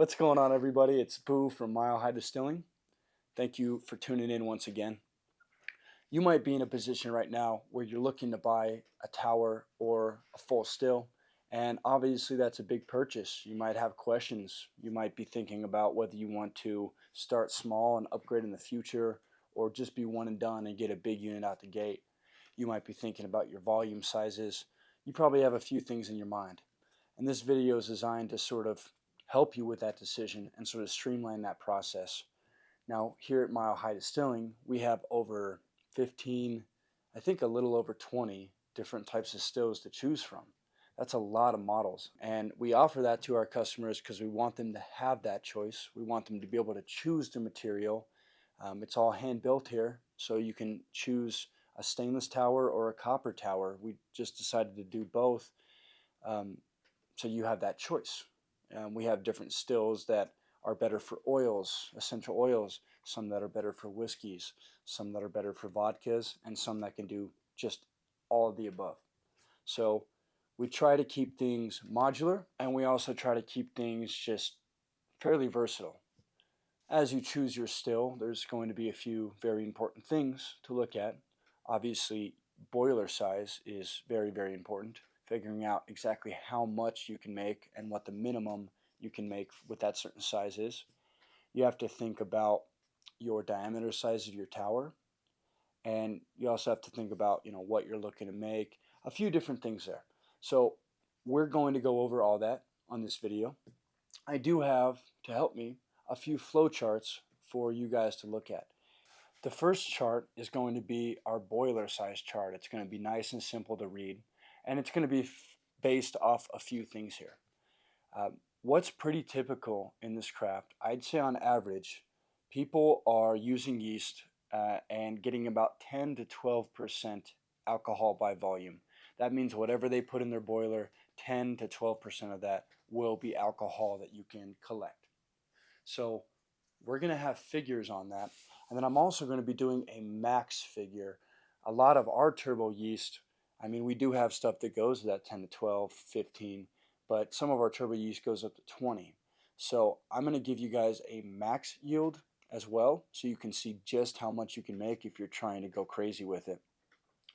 What's going on, everybody? It's Boo from Mile Hi Distilling. Thank you for tuning in once again. You might be in a position right now where you're looking to buy a tower or a full still, and obviously that's a big purchase. You might have questions. You might be thinking about whether you want to start small and upgrade in the future, or just be one and done and get a big unit out the gate. You might be thinking about your volume sizes. You probably have a few things in your mind. And this video is designed to sort of help you with that decision and sort of streamline that process. Now, here at Mile Hi Distilling, we have over 15, I think a little over 20 different types of stills to choose from. That's a lot of models. And we offer that to our customers because we want them to have that choice. We want them to be able to choose the material. It's all hand built here, so you can choose a stainless tower or a copper tower. We just decided to do both. So you have that choice. We have different stills that are better for oils, essential oils, some that are better for whiskeys, some that are better for vodkas, and some that can do just all of the above. So we try to keep things modular, and we also try to keep things just fairly versatile. As you choose your still, there's going to be a few very important things to look at. Obviously, boiler size is very, very important. Figuring out exactly how much you can make and what the minimum you can make with that certain size is. You have to think about your diameter size of your tower, and you also have to think about what you're looking to make. A few different things there. So we're going to go over all that on this video. I do have, to help me, a few flow charts for you guys to look at. The first chart is going to be our boiler size chart. It's going to be nice and simple to read, and it's going to be based off a few things here. What's pretty typical in this craft, I'd say on average, people are using yeast and getting about 10 to 12% alcohol by volume. That means whatever they put in their boiler, 10 to 12% of that will be alcohol that you can collect. So we're going to have figures on that. And then I'm also going to be doing a max figure. A lot of our turbo yeast, I mean, we do have stuff that goes to that 10 to 12, 15, but some of our turbo yeast goes up to 20. So I'm going to give you guys a max yield as well, so you can see just how much you can make if you're trying to go crazy with it.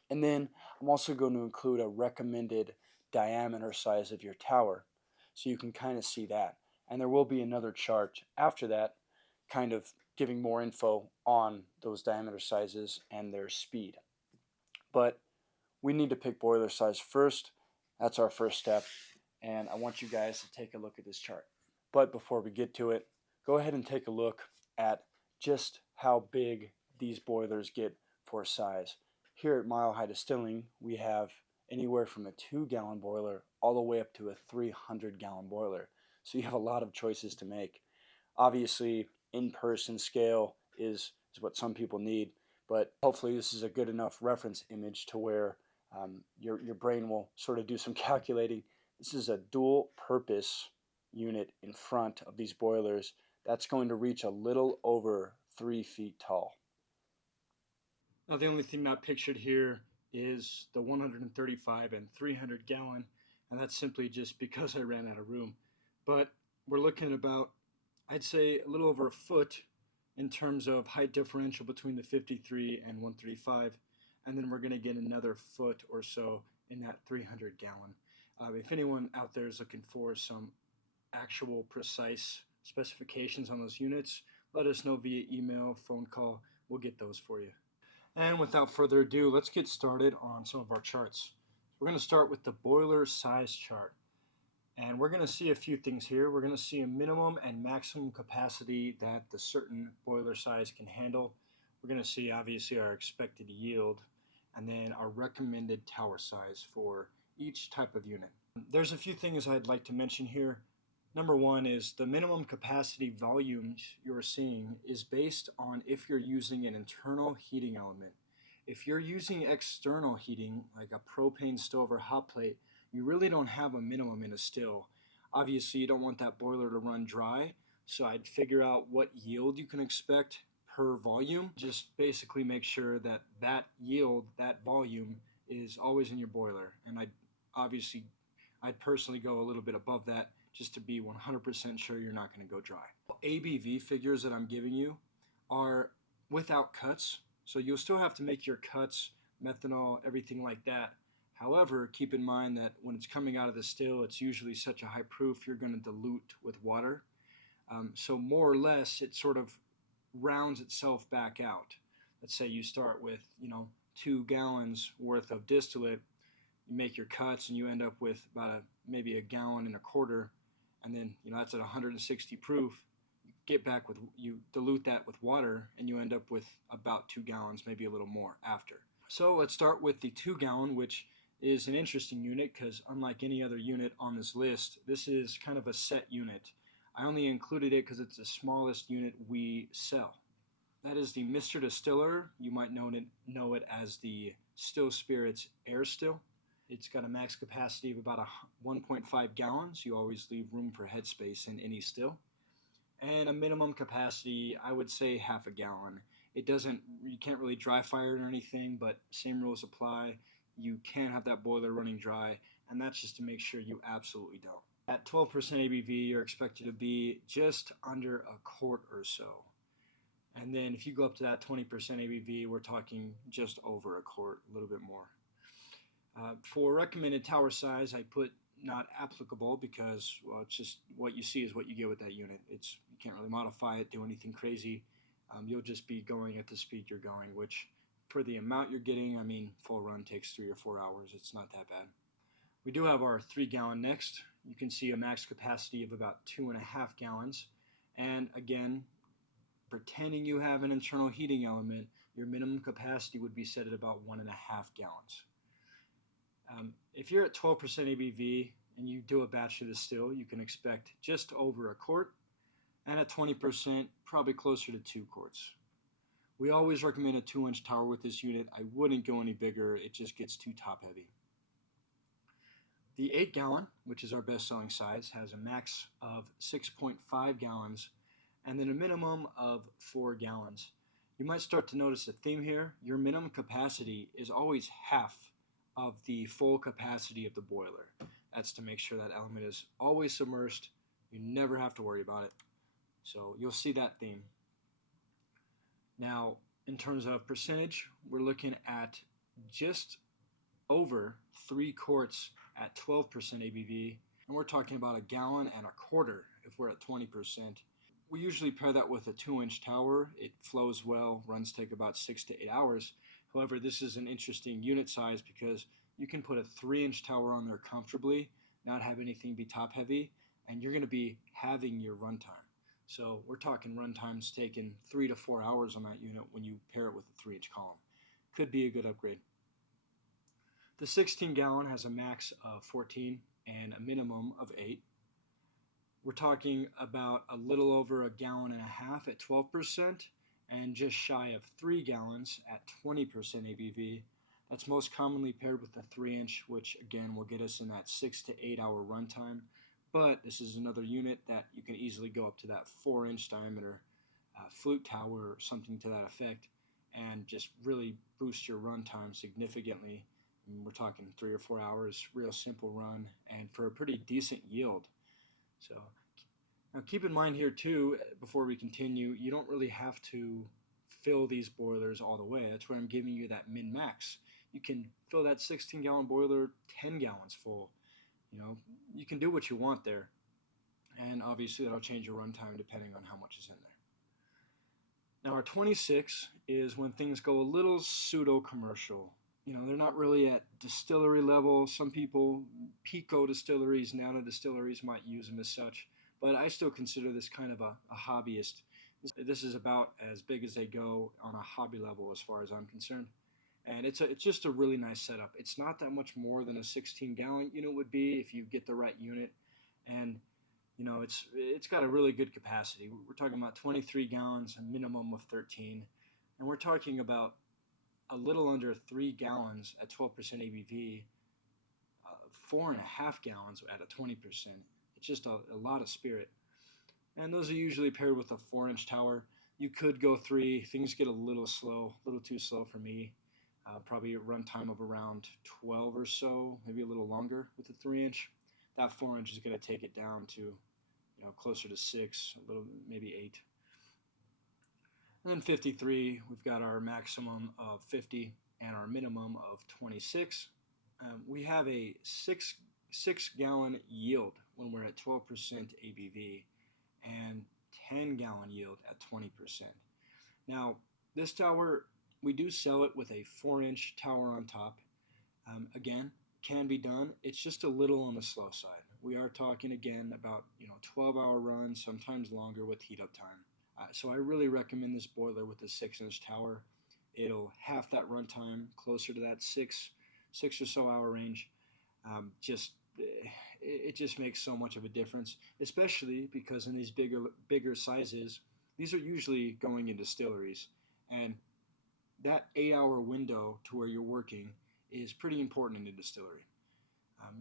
And then I'm also going to include a recommended diameter size of your tower, so you can kind of see that. And there will be another chart after that, kind of giving more info on those diameter sizes and their speed. But we need to pick boiler size first. That's our first step. And I want you guys to take a look at this chart. But before we get to it, go ahead and take a look at just how big these boilers get for size. Here at Mile Hi Distilling, we have anywhere from a 2-gallon boiler all the way up to a 300-gallon boiler. So you have a lot of choices to make. Obviously, in-person scale is what some people need, but hopefully this is a good enough reference image to where your brain will sort of do some calculating. This is a dual purpose unit in front of these boilers that's going to reach a little over 3 feet tall. Now the only thing not pictured here is the 135 and 300 gallon, and that's simply just because I ran out of room. But we're looking at about, I'd say, a little over a foot in terms of height differential between the 53 and 135, and then we're going to get another foot or so in that 300 gallon. If anyone out there is looking for some actual precise specifications on those units, let us know via email, phone call. We'll get those for you. And without further ado, let's get started on some of our charts. We're going to start with the boiler size chart. And we're going to see a few things here. We're going to see a minimum and maximum capacity that the certain boiler size can handle. We're going to see obviously our expected yield and then our recommended tower size for each type of unit. There's a few things I'd like to mention here. Number one is the minimum capacity volumes you're seeing is based on if you're using an internal heating element. If you're using external heating, like a propane stove or hot plate, you really don't have a minimum in a still. Obviously, you don't want that boiler to run dry, so I'd figure out what yield you can expect per volume. Just basically make sure that that yield, that volume, is always in your boiler. And I'd personally go a little bit above that just to be 100% sure you're not going to go dry. ABV figures that I'm giving you are without cuts, so you'll still have to make your cuts, methanol, everything like that. However, keep in mind that when it's coming out of the still, it's usually such a high proof you're going to dilute with water. So more or less, it sort of rounds itself back out. Let's say you start with 2 gallons worth of distillate, you make your cuts, and you end up with about maybe 1.25 gallons, and then that's at 160 proof. You dilute that with water, and you end up with about 2 gallons, maybe a little more after. So let's start with the 2 gallon, which is an interesting unit because unlike any other unit on this list, this is kind of a set unit. I only included it because it's the smallest unit we sell. That is the Mr. Distiller. You might know it as the Still Spirits Air Still. It's got a max capacity of about 1.5 gallons. You always leave room for headspace in any still. And a minimum capacity, I would say 0.5 gallon. You can't really dry fire it or anything, but same rules apply. You can have that boiler running dry, and that's just to make sure you absolutely don't. At 12% ABV, you're expected to be just under a quart or so. And then if you go up to that 20% ABV, we're talking just over a quart, a little bit more. For recommended tower size, I put not applicable because, well, it's just what you see is what you get with that unit. You can't really modify it, do anything crazy. You'll just be going at the speed you're going, which for the amount you're getting, full run takes 3 or 4 hours. It's not that bad. We do have our 3 gallon next. You can see a max capacity of about 2.5 gallons. And again, pretending you have an internal heating element, your minimum capacity would be set at about 1.5 gallons. If you're at 12% ABV and you do a batch of the still, you can expect just over a quart, and at 20%, probably closer to 2 quarts. We always recommend a 2-inch tower with this unit. I wouldn't go any bigger, it just gets too top heavy. The 8 gallon, which is our best selling size, has a max of 6.5 gallons and then a minimum of 4 gallons. You might start to notice a theme here. Your minimum capacity is always half of the full capacity of the boiler. That's to make sure that element is always submerged. You never have to worry about it. So you'll see that theme. Now, in terms of percentage, we're looking at just over 3 quarts at 12% ABV, and we're talking about 1.25 gallons if we're at 20%. We usually pair that with a 2-inch tower. It flows well, runs take about 6 to 8 hours. However, this is an interesting unit size because you can put a 3-inch tower on there comfortably, not have anything be top heavy, and you're going to be having your runtime. So we're talking runtimes taking 3 to 4 hours on that unit when you pair it with a 3-inch column. Could be a good upgrade. The 16 gallon has a max of 14 and a minimum of 8. We're talking about a little over 1.5 gallons at 12% and just shy of 3 gallons at 20% ABV. That's most commonly paired with the 3-inch, which again will get us in that 6 to 8 hour runtime. But this is another unit that you can easily go up to that 4-inch diameter flute tower or something to that effect and just really boost your runtime significantly. We're talking 3 or 4 hours, real simple run, and for a pretty decent yield. So now keep in mind here too, before we continue, you don't really have to fill these boilers all the way. That's where I'm giving you that min-max. You can fill that 16 gallon boiler 10 gallons full. You can do what you want there. And obviously that'll change your runtime depending on how much is in there. Now our 26 is when things go a little pseudo-commercial. They're not really at distillery level. Some people, Pico distilleries, Nano distilleries might use them as such, but I still consider this kind of a hobbyist. This is about as big as they go on a hobby level as far as I'm concerned. And it's just a really nice setup. It's not that much more than a 16 gallon unit would be if you get the right unit. And it's got a really good capacity. We're talking about 23 gallons, a minimum of 13. And we're talking about a little under 3 gallons at 12% ABV, 4.5 gallons at a 20%. It's just a lot of spirit. And those are usually paired with a 4-inch tower. You could go 3. Things get a little slow, a little too slow for me. Probably a runtime of around 12 or so, maybe a little longer with a 3-inch. that 4 inch is going to take it down to, closer to 6, a little maybe 8. And then 53, we've got our maximum of 50 and our minimum of 26. We have a six gallon yield when we're at 12% ABV, and 10-gallon yield at 20%. Now, this tower, we do sell it with a 4-inch tower on top. Again, can be done. It's just a little on the slow side. We are talking again about 12-hour runs, sometimes longer with heat up time. So I really recommend this boiler with a 6-inch tower. It'll half that run time, closer to that six or so hour range. It just makes so much of a difference, especially because in these bigger sizes, these are usually going in distilleries, and that 8-hour window to where you're working is pretty important in a distillery.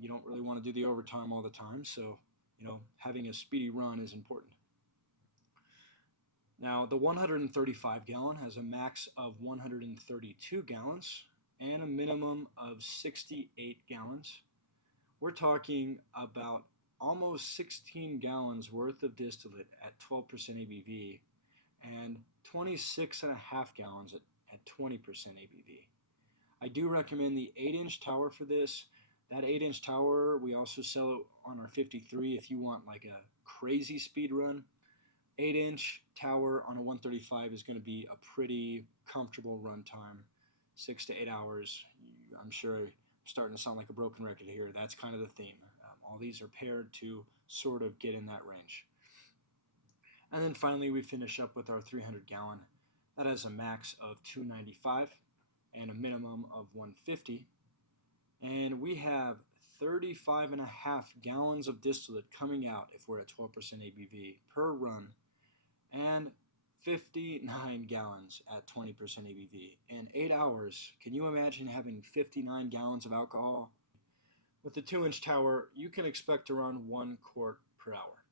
You don't really want to do the overtime all the time, so having a speedy run is important. Now, the 135 gallon has a max of 132 gallons and a minimum of 68 gallons. We're talking about almost 16 gallons worth of distillate at 12% ABV and 26 and a half gallons at 20% ABV. I do recommend the 8-inch tower for this. That 8-inch tower, we also sell it on our 53 if you want like a crazy speed run. 8-inch tower on a 135 is going to be a pretty comfortable run time, 6 to 8 hours. I'm sure I'm starting to sound like a broken record here. That's kind of the theme. All these are paired to sort of get in that range. And then finally we finish up with our 300 gallon. That has a max of 295 and a minimum of 150. And we have 35 and a half gallons of distillate coming out if we're at 12% ABV per run, and 59 gallons at 20% ABV. In 8 hours, can you imagine having 59 gallons of alcohol? With the 2-inch tower, you can expect to run 1 quart per hour.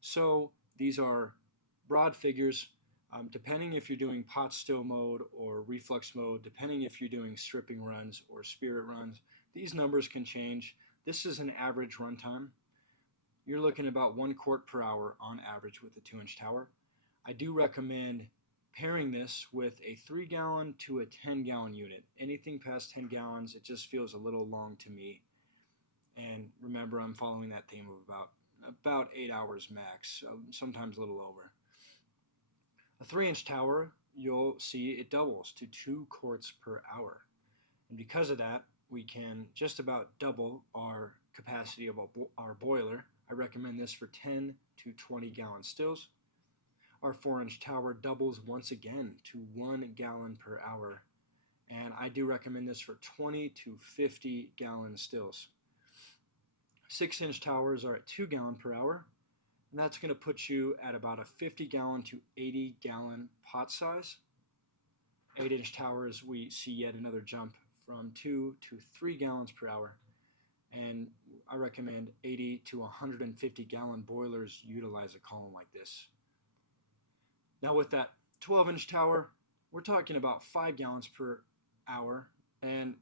So these are broad figures. Depending if you're doing pot still mode or reflux mode, depending if you're doing stripping runs or spirit runs, these numbers can change. This is an average runtime. You're looking about 1 quart per hour on average with the 2-inch tower. I do recommend pairing this with a 3-gallon to a 10-gallon unit. Anything past 10 gallons, it just feels a little long to me. And remember, I'm following that theme of about 8 hours max, sometimes a little over. A 3-inch tower, you'll see it doubles to 2 quarts per hour. And because of that, we can just about double our capacity of our boiler. I recommend this for 10 to 20 gallon stills. Our 4-inch tower doubles once again to 1 gallon per hour. And I do recommend this for 20 to 50 gallon stills. 6-inch towers are at 2 gallon per hour. And that's going to put you at about a 50 gallon to 80 gallon pot size. 8-inch towers, we see yet another jump from 2 to 3 gallons per hour. And I recommend 80 to 150 gallon boilers utilize a column like this. Now with that 12-inch tower, we're talking about 5 gallons per hour. And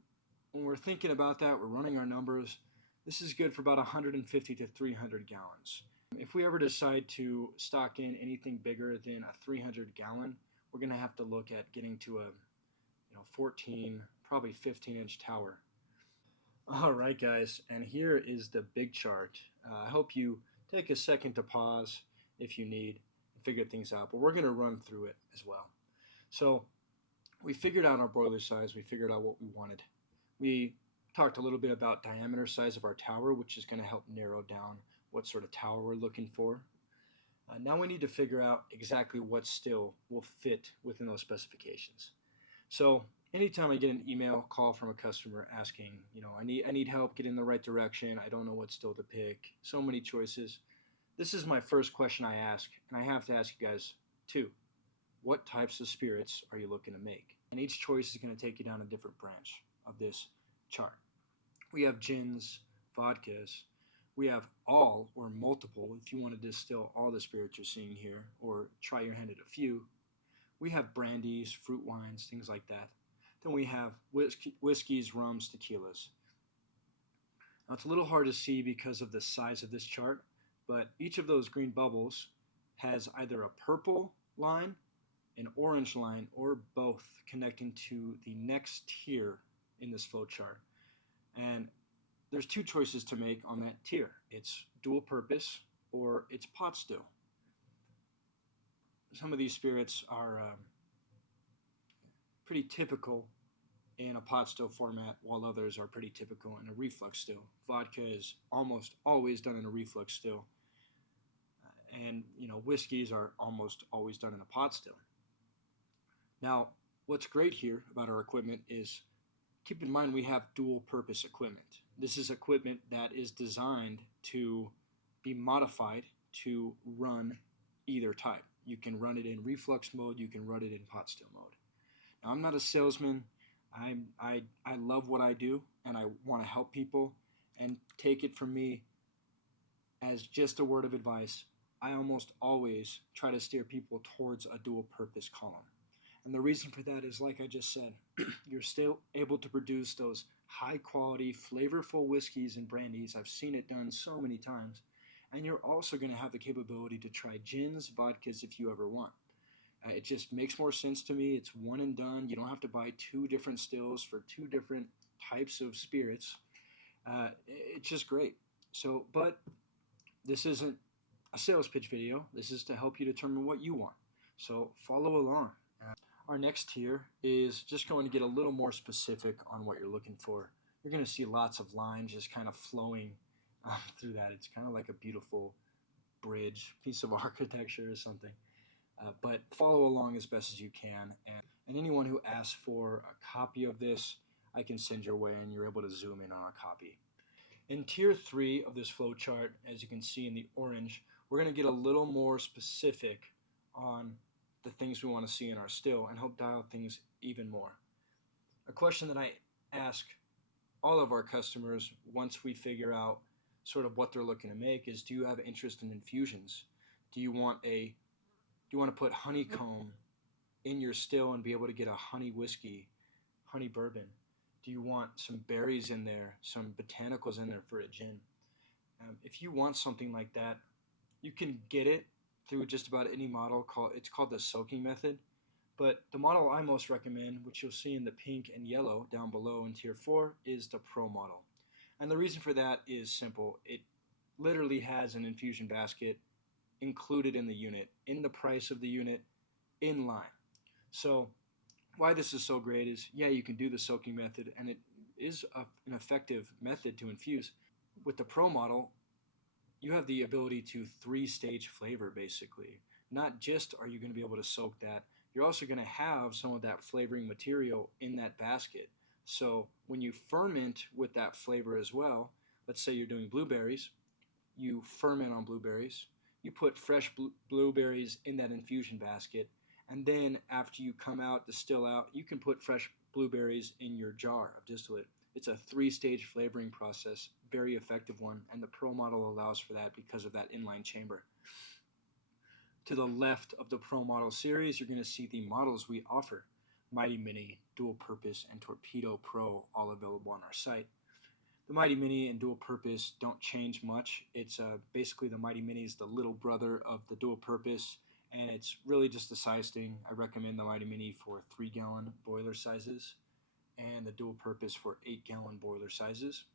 when we're thinking about that, we're running our numbers. This is good for about 150 to 300 gallons. If we ever decide to stock in anything bigger than a 300 gallon, we're going to have to look at getting to a 14, probably 15-inch tower. All right, guys, and here is the big chart. I hope you take a second to pause if you need and figure things out, but we're going to run through it as well. So we figured out our boiler size. We figured out what we wanted. We talked a little bit about diameter size of our tower, which is going to help narrow down what sort of tower we're looking for. Now we need to figure out exactly what still will fit within those specifications. So anytime I get an email call from a customer asking, I need help, get in the right direction, I don't know what still to pick, so many choices, this is my first question I ask, and I have to ask you guys too. What types of spirits are you looking to make? And each choice is going to take you down a different branch of this chart. We have gins, vodkas, we have all or multiple, if you want to distill all the spirits you're seeing here, or try your hand at a few. We have brandies, fruit wines, things like that. Then we have whiskeys, rums, tequilas. Now it's a little hard to see because of the size of this chart, but each of those green bubbles has either a purple line, an orange line, or both connecting to the next tier in this flow chart. And there's two choices to make on that tier. It's dual purpose or it's pot still. Some of these spirits are pretty typical in a pot still format, while others are pretty typical in a reflux still. Vodka is almost always done in a reflux still, and whiskeys are almost always done in a pot still. Now, what's great here about our equipment is, keep in mind we have dual purpose equipment. This is equipment that is designed to be modified to run either type. You can run it in reflux mode, you can run it in pot still mode. Now, I'm not a salesman. I love what I do, and I want to help people. And take it from me as just a word of advice, I almost always try to steer people towards a dual purpose column. And the reason for that is, like I just said, you're still able to produce those high quality, flavorful whiskeys and brandies. I've seen it done so many times. And you're also going to have the capability to try gins, vodkas if you ever want. It just makes more sense to me. It's one and done. You don't have to buy two different stills for two different types of spirits. It's just great. So, but this isn't a sales pitch video. This is to help you determine what you want. So follow along. Our next tier is just going to get a little more specific on what you're looking for. You're going to see lots of lines just kind of flowing through that. It's kind of like a beautiful bridge, piece of architecture or something. But follow along as best as you can. And anyone who asks for a copy of this, I can send your way, and you're able to zoom in on a copy. In tier 3 of this flow chart, as you can see in the orange, we're going to get a little more specific on the things we want to see in our still and help dial things even more. A question that I ask all of our customers once we figure out sort of what they're looking to make is, do you have interest in infusions? Do you want to put honeycomb in your still and be able to get a honey whiskey, honey bourbon? Do you want some berries in there, some botanicals in there for a gin? If you want something like that, you can get it through just about any model. It's called the soaking method. But the model I most recommend, which you'll see in the pink and yellow down below in tier 4, is the Pro model. And the reason for that is simple. It literally has an infusion basket included in the unit, in the price of the unit, in line. So why this is so great is, yeah, you can do the soaking method, and it is an effective method to infuse. With the Pro model, you have the ability to 3-stage flavor, basically. Not just are you going to be able to soak that, you're also going to have some of that flavoring material in that basket. So when you ferment with that flavor as well, let's say you're doing blueberries, you ferment on blueberries, you put fresh blueberries in that infusion basket, and then after you come out, distill out, you can put fresh blueberries in your jar of distillate. It's a 3-stage flavoring process, very effective one, and the Pro model allows for that because of that inline chamber. To the left of the Pro model series, you're going to see the models we offer. Mighty Mini, Dual Purpose, and Torpedo Pro, all available on our site. The Mighty Mini and Dual Purpose don't change much. It's basically the Mighty Mini is the little brother of the Dual Purpose, and it's really just a size thing. I recommend the Mighty Mini for 3-gallon boiler sizes and the Dual Purpose for 8-gallon boiler sizes.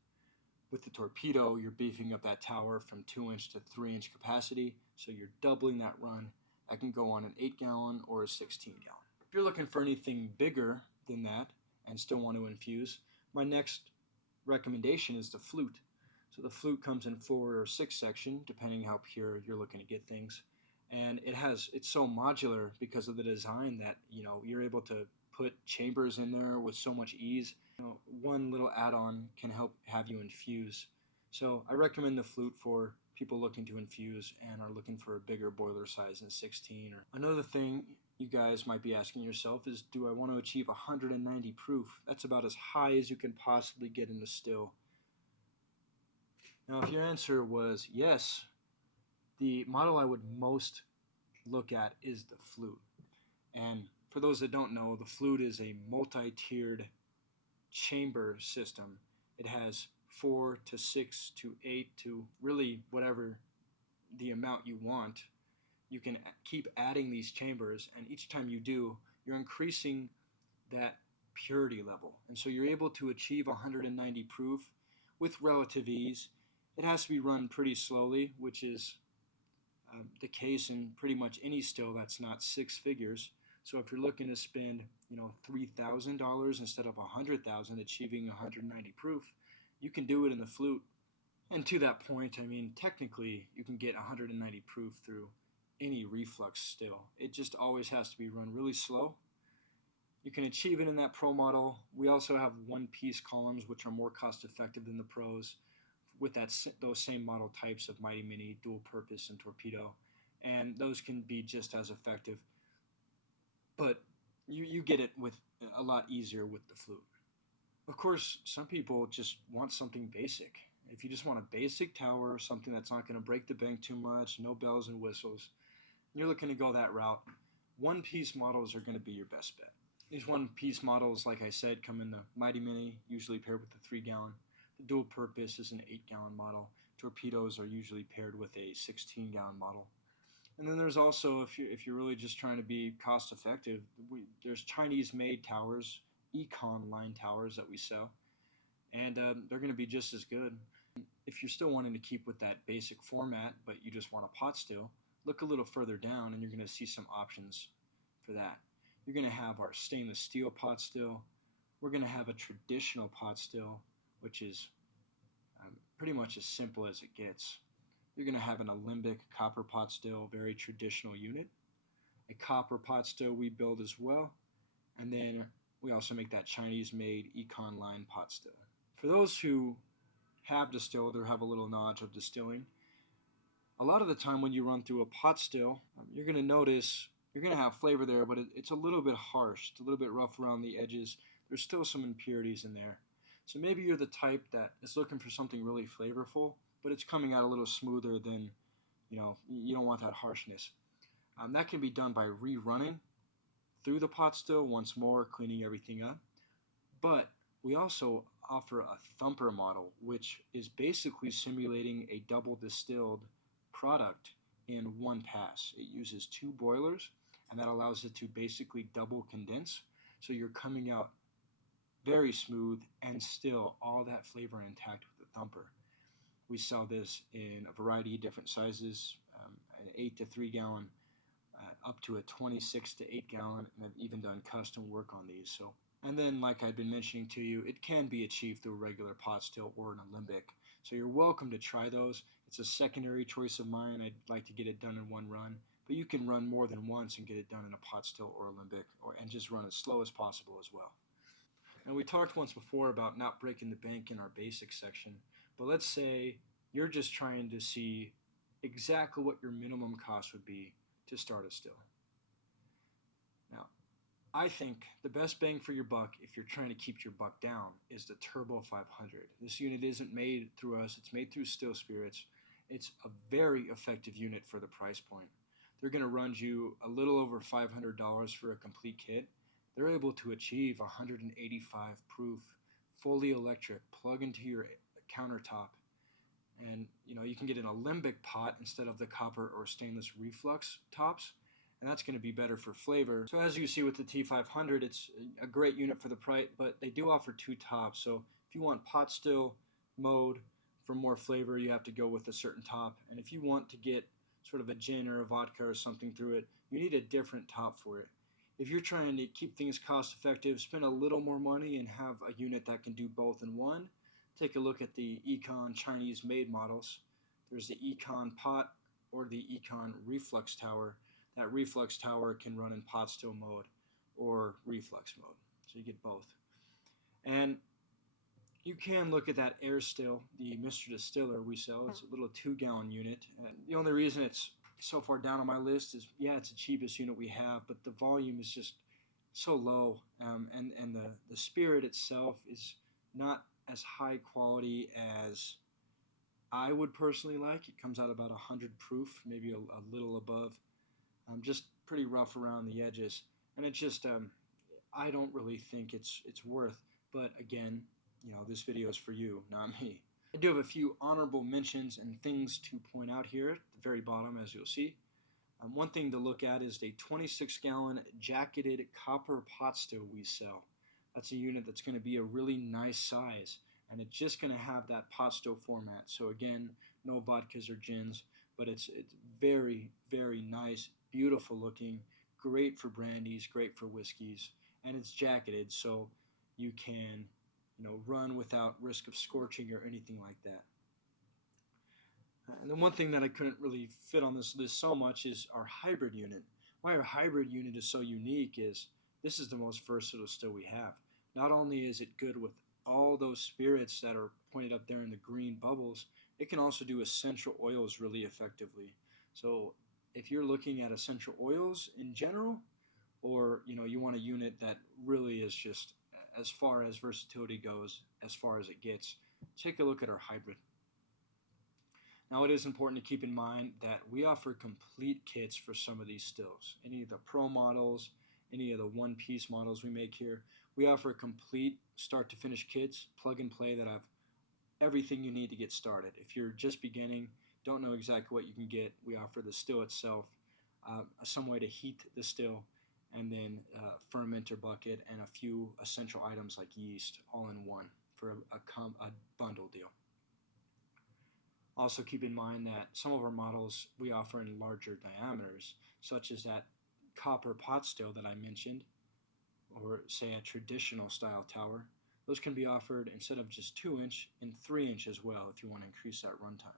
With the Torpedo, you're beefing up that tower from 2-inch to 3-inch capacity, so you're doubling that run. That can go on an 8-gallon or a 16-gallon. If you're looking for anything bigger than that and still want to infuse, my next recommendation is the flute. So the flute comes in 4 or 6 section, depending how pure you're looking to get things. And it's so modular because of the design that you're able to put chambers in there with so much ease. One little add-on can help have you infuse. So I recommend the flute for people looking to infuse and are looking for a bigger boiler size than 16. Or another thing you guys might be asking yourself is, do I want to achieve 190 proof? That's about as high as you can possibly get in the still. Now, if your answer was yes, the model I would most look at is the flute. And for those that don't know, the flute is a multi-tiered chamber system. It has 4 to 6 to 8 to really whatever the amount you want. You can keep adding these chambers, and each time you do, you're increasing that purity level. And so you're able to achieve 190 proof with relative ease. It has to be run pretty slowly, which is the case in pretty much any still that's not six figures. So if you're looking to spend, $3,000 instead of 100,000, achieving 190 proof, you can do it in the flute. And to that point, I mean, technically, you can get 190 proof through any reflux still. It just always has to be run really slow. You can achieve it in that Pro model. We also have one-piece columns, which are more cost-effective than the Pros, with those same model types of Mighty Mini, dual purpose, and torpedo, and those can be just as effective. But you get it with a lot easier with the flute. Of course, some people just want something basic. If you just want a basic tower, something that's not going to break the bank too much, no bells and whistles, you're looking to go that route, one-piece models are going to be your best bet. These one-piece models, like I said, come in the Mighty Mini, usually paired with the 3-gallon. The dual purpose is an 8-gallon model. Torpedoes are usually paired with a 16-gallon model. And then there's also, if you're really just trying to be cost-effective, there's Chinese-made towers, econ line towers that we sell, and they're going to be just as good. If you're still wanting to keep with that basic format, but you just want a pot still, look a little further down, and you're going to see some options for that. You're going to have our stainless steel pot still. We're going to have a traditional pot still, which is pretty much as simple as it gets. You're going to have an alembic copper pot still, very traditional unit. A copper pot still we build as well. And then we also make that Chinese-made econ line pot still. For those who have distilled or have a little knowledge of distilling, a lot of the time when you run through a pot still, you're going to notice you're going to have flavor there, but it's a little bit harsh. It's a little bit rough around the edges. There's still some impurities in there. So maybe you're the type that is looking for something really flavorful, but it's coming out a little smoother than, you don't want that harshness. That can be done by rerunning through the pot still once more, cleaning everything up. But we also offer a thumper model, which is basically simulating a double distilled product in one pass. It uses 2 boilers, and that allows it to basically double condense. So you're coming out very smooth and still all that flavor intact with the thumper. We sell this in a variety of different sizes, an 8 to 3 gallon, up to a 26 to 8 gallon, and I've even done custom work on these. And then, like I've been mentioning to you, it can be achieved through a regular pot still or an alembic. So you're welcome to try those. It's a secondary choice of mine. I'd like to get it done in one run, but you can run more than once and get it done in a pot still or alembic, and just run as slow as possible as well. And we talked once before about not breaking the bank in our basic section, but let's say you're just trying to see exactly what your minimum cost would be to start a still. Now, I think the best bang for your buck, if you're trying to keep your buck down, is the Turbo 500. This unit isn't made through us, it's made through Still Spirits. It's a very effective unit for the price point. They're going to run you a little over $500 for a complete kit. They're able to achieve 185 proof, fully electric, plug into your countertop. And you can get an alembic pot instead of the copper or stainless reflux tops, and that's going to be better for flavor. So as you see with the T500, it's a great unit for the price, but they do offer 2 tops. So if you want pot still mode for more flavor, you have to go with a certain top. And if you want to get sort of a gin or a vodka or something through it, you need a different top for it. If you're trying to keep things cost effective, spend a little more money and have a unit that can do both in one, take a look at the Econ Chinese made models. There's the Econ pot or the Econ reflux tower. That reflux tower can run in pot still mode or reflux mode, so you get both. And you can look at that air still, the Mr. Distiller we sell. It's a little 2-gallon unit. And the only reason it's so far down on my list is, it's the cheapest unit we have, but the volume is just so low, and the spirit itself is not as high quality as I would personally like. It comes out about 100 proof, maybe a little above, just pretty rough around the edges, and it just I don't really think it's worth. But again, this video is for you, not me. I do have a few honorable mentions and things to point out here at the very bottom, as you'll see. One thing to look at is the 26-gallon jacketed copper pot still we sell. That's a unit that's going to be a really nice size, and it's just going to have that pot still format. So again, no vodkas or gins, but it's very, very nice, beautiful looking, great for brandies, great for whiskeys, and it's jacketed, so you can run without risk of scorching or anything like that. And the one thing that I couldn't really fit on this list so much is our hybrid unit. Why our hybrid unit is so unique is this is the most versatile still we have. Not only is it good with all those spirits that are pointed up there in the green bubbles, it can also do essential oils really effectively. So if you're looking at essential oils in general, or you want a unit that really is just, as far as versatility goes, as far as it gets, take a look at our hybrid. Now, it is important to keep in mind that we offer complete kits for some of these stills. Any of the pro models, any of the one-piece models we make here, we offer complete start-to-finish kits, plug-and-play, that have everything you need to get started. If you're just beginning, don't know exactly what you can get, we offer the still itself, some way to heat the still, and then fermenter bucket and a few essential items like yeast all in one for a bundle deal. Also keep in mind that some of our models we offer in larger diameters, such as that copper pot still that I mentioned, or say a traditional style tower. Those can be offered instead of just 2-inch in 3-inch as well if you want to increase that runtime.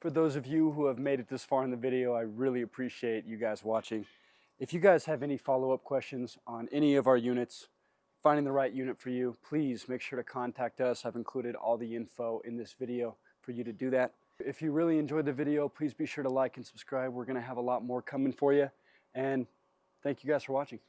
For those of you who have made it this far in the video, I really appreciate you guys watching. If you guys have any follow-up questions on any of our units, finding the right unit for you, please make sure to contact us. I've included all the info in this video for you to do that. If you really enjoyed the video, please be sure to like and subscribe. We're going to have a lot more coming for you. And thank you guys for watching.